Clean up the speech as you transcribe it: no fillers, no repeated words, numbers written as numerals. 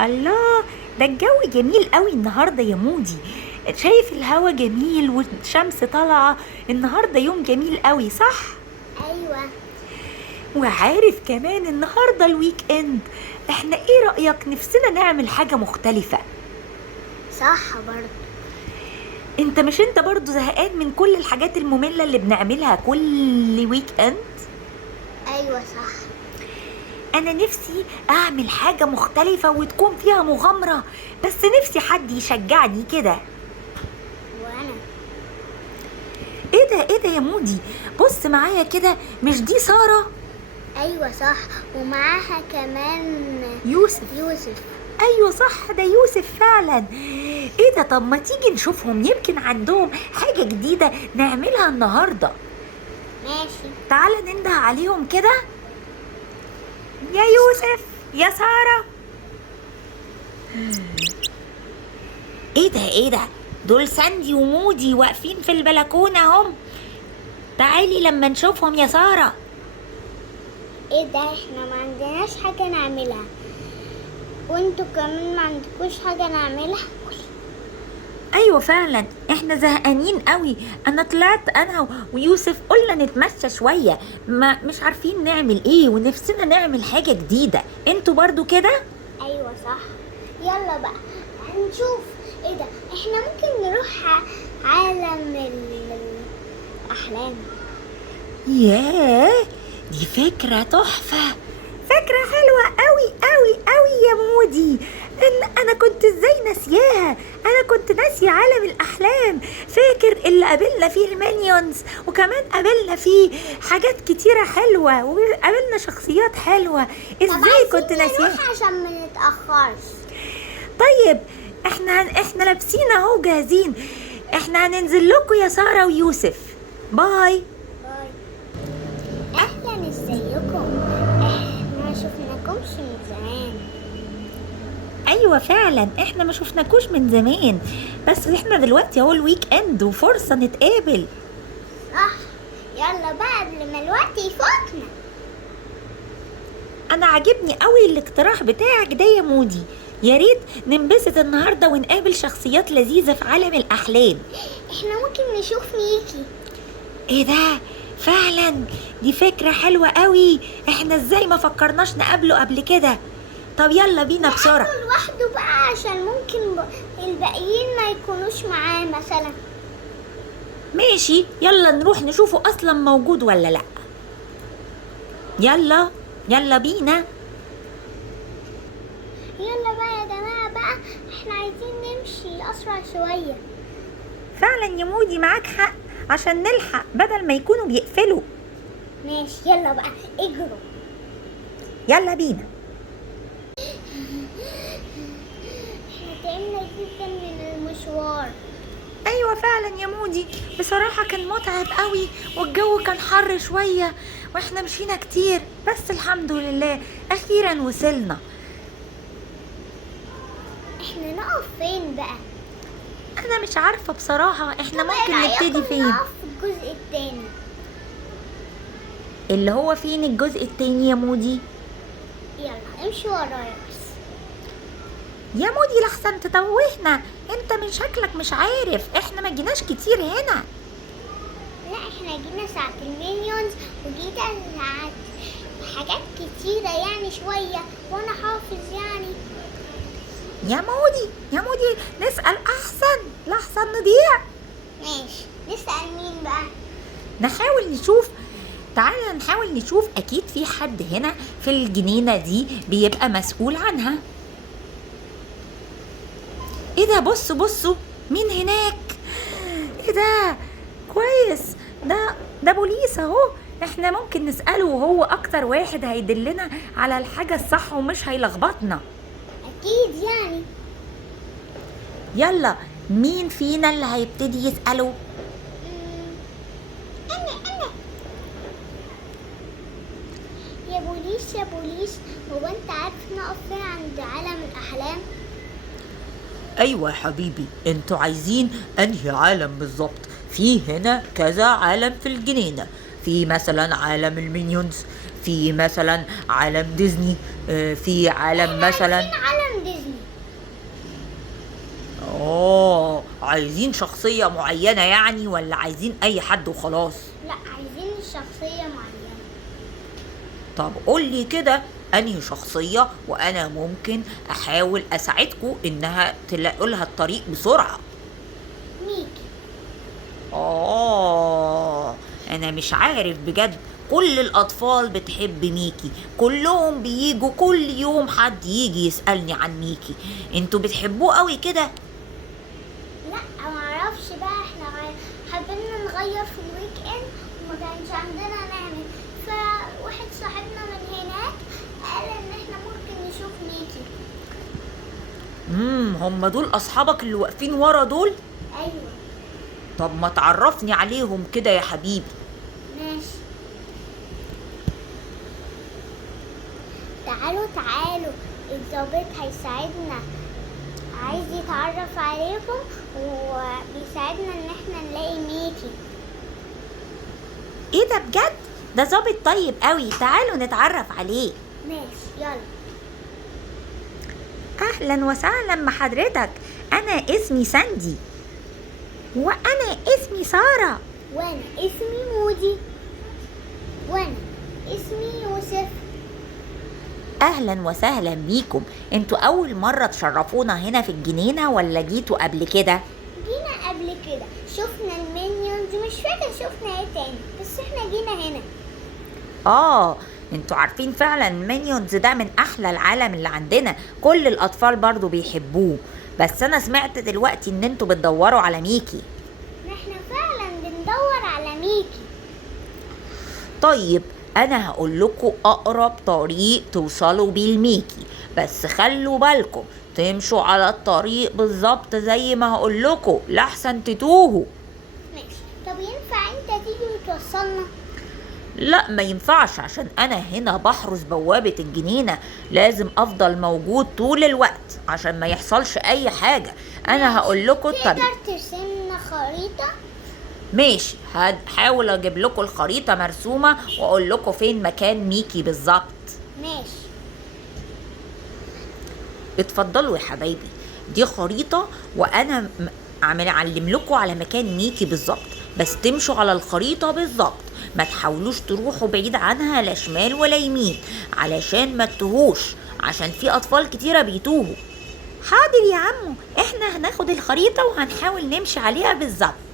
الله، ده الجو جميل قوي النهارده يا مودي. شايف الهوا جميل والشمس طالعه. النهارده يوم جميل قوي، صح؟ ايوه وعارف كمان النهارده الويك اند. احنا ايه رأيك نفسنا نعمل حاجة مختلفة؟ صح برضه. انت برضو زهقان من كل الحاجات المملة اللي بنعملها كل ويك اند؟ ايوه صح. انا نفسي اعمل حاجة مختلفة وتكون فيها مغامرة، بس نفسي حد يشجعني كده. وانا ايه ده يا مودي؟ بص معايا كده، مش دي سارة؟ ايوه صح، ومعاها كمان يوسف. ايوه صح، ده يوسف فعلا. ايه ده؟ طب ما تيجي نشوفهم، يمكن عندهم حاجة جديدة نعملها النهاردة. ماشي. تعال ننده عليهم كده. يا يوسف، يا سارة. ايه ده دول ساندي ومودي واقفين في البلكونة هم. تعالي لما نشوفهم يا سارة. ايه ده، احنا ما عندناش حاجة نعملها وانتوا كمان ما عندكوش حاجة نعملها. ايوه فعلا، احنا زهقانين قوي. انا طلعت انا ويوسف قلنا نتمشى شويه، ما مش عارفين نعمل ايه ونفسنا نعمل حاجه جديده. انتوا برضو كده؟ ايوه صح. يلا بقى هنشوف. ايه ده، احنا ممكن نروح عالم الاحلام. ياه، دي فكره تحفه، فكره حلوه قوي قوي قوي يا مودي. انا كنت ازاي ناسياها؟ انا كنت ناسيه عالم الاحلام. فاكر اللي قابلنا فيه المينيونز، وكمان قابلنا فيه حاجات كتيره حلوه، وقابلنا شخصيات حلوه. ازاي كنت ناسياها؟ نروح عشان ما نتاخرش. طيب احنا لابسين اهو جاهزين. احنا هننزل لكم يا ساره ويوسف. باي. باي. اهلا، ازيكم؟ احنا ما شفناكمش من زمان. ايوه فعلا، احنا ما شفناكوش من زمان، بس احنا دلوقتي اهو الويك اند وفرصه نتقابل. صح. يلا بقى قبل ما الوقت يفوتنا. انا عاجبني قوي الاقتراح بتاعك ده يا مودي. يا ريت ننبسط النهارده ونقابل شخصيات لذيذه في عالم الاحلام. احنا ممكن نشوف ميكي. ايه ده؟ فعلا دي فكره حلوه قوي. احنا ازاي ما فكرناش نقابله قبل كده؟ طب يلا بينا بسرعه. نقابله لوحده بقى عشان ممكن الباقيين ما يكونوش معاه مثلا. ماشي، يلا نروح نشوفه اصلا موجود ولا لا. يلا بينا. يلا بقى يا جماعة بقى، احنا عايزين نمشي اسرع شوية. فعلا يا مودي معاك حق، عشان نلحق بدل ما يكونوا بيقفلوا. ماشي، يلا بقى اجروا. يلا بينا. احنا تعبنا جدا من المشوار. ايوه فعلا يا مودي، بصراحة كان متعب قوي والجو كان حر شوية واحنا مشينا كتير، بس الحمد لله اخيرا وصلنا. احنا نقف فين بقى؟ انا مش عارفة بصراحة، احنا طب ممكن ايه رأيكم نبتدي فين؟ نقف في الجزء التاني. اللي هو فين الجزء التاني يا مودي؟ يلا امشي ورايا بس. يا مودي لحسن تتوهنا، انت من شكلك مش عارف احنا ما جيناش كتير هنا. لا، احنا جينا ساعة المينيونز وجينا ساعة حاجات كتيرة يعني شوية، وانا حافظ يعني. يا مودي نسأل احسن لحسن نضيع. ماشي، نسأل مين بقى؟ نحاول نشوف. تعالى نحاول نشوف، اكيد في حد هنا في الجنينة دي بيبقى مسؤول عنها. ايه ده؟ بصوا مين هناك؟ ايه ده؟ كويس، ده بوليس اهو. احنا ممكن نسأله وهو اكتر واحد هيدلنا على الحاجة الصح ومش هيلخبطنا. اكيد يعني. يلا، مين فينا اللي هيبتدي يسأله؟ انا يا بوليس، هو انت عارف نقف فين عند عالم الاحلام؟ ايوه يا حبيبي، انتوا عايزين انهي عالم بالظبط؟ في هنا كذا عالم في الجنينة. في مثلا عالم المينيونز، في مثلا عالم ديزني، في عالم مثلا عالم ديزني. عايزين شخصية معينة يعني ولا عايزين أي حد وخلاص؟ لا، عايزين شخصية معينة. طب قولي كده أنهي شخصية وأنا ممكن أحاول أساعدكوا إنها تلاقوا لها الطريق بسرعة. ميكي. أنا مش عارف بجد، كل الأطفال بتحب ميكي، كلهم بييجوا كل يوم حد يجي يسألني عن ميكي. انتوا بتحبوه قوي كده؟ لا، معرفش بقى، احنا حابين نغير في الويك اند وما كانش عندنا نعمل، فواحد صاحبنا من هناك قال ان احنا ممكن نشوف ميكي. هم دول أصحابك اللي واقفين ورا دول؟ ايوه. طب ما تعرفني عليهم كده يا حبيبي. ماشي. تعالوا الضابط هيساعدنا، عايز يتعرف عليكم وبيساعدنا ان احنا نلاقي ميكي. ايه ده بجد؟ ده ظابط طيب قوي، تعالوا نتعرف عليه. ماشي، يلا. اهلا وسهلا بحضرتك، انا اسمي ساندي. وانا اسمي سارة. وانا اسمي مودي. وانا اسمي يوسف. اهلا وسهلا بيكم. انتوا اول مرة تشرفونا هنا في الجنينة ولا جيتوا قبل كده؟ جينا قبل كده، شفنا المينيونز، مش فاكر شفنا ايه تاني، بس احنا جينا هنا. انتوا عارفين فعلا مينيونز ده من احلى العالم اللي عندنا، كل الاطفال برضو بيحبوه. بس انا سمعت دلوقتي ان انتوا بتدوروا على ميكي. احنا فعلا بندور على ميكي. طيب انا هقول لكم اقرب طريق توصلوا بيه لميكي، بس خلوا بالكم تمشوا على الطريق بالظبط زي ما هقول لكم لحسن تتوهوا. ماشي. طب ينفع انت تيجي وتوصلنا؟ لا ما ينفعش، عشان انا هنا بحرس بوابة الجنينة، لازم افضل موجود طول الوقت عشان ما يحصلش اي حاجة. انا هقول لكم الطريق. تقدر ترسمنا خريطة؟ ماشي، هحاول اجيب لكم الخريطة مرسومة واقول لكم فين مكان ميكي بالظبط. ماشي. اتفضلوا يا حبايبي، دي خريطة وانا اعلم لكم على مكان ميكي بالظبط، بس تمشوا على الخريطة بالظبط، ما تحاولوش تروحوا بعيد عنها لا شمال ولا يمين علشان ما تتوهوش، عشان في اطفال كتيرة بيتوهوا. حاضر يا عمو، احنا هناخد الخريطة وهنحاول نمشي عليها بالظبط.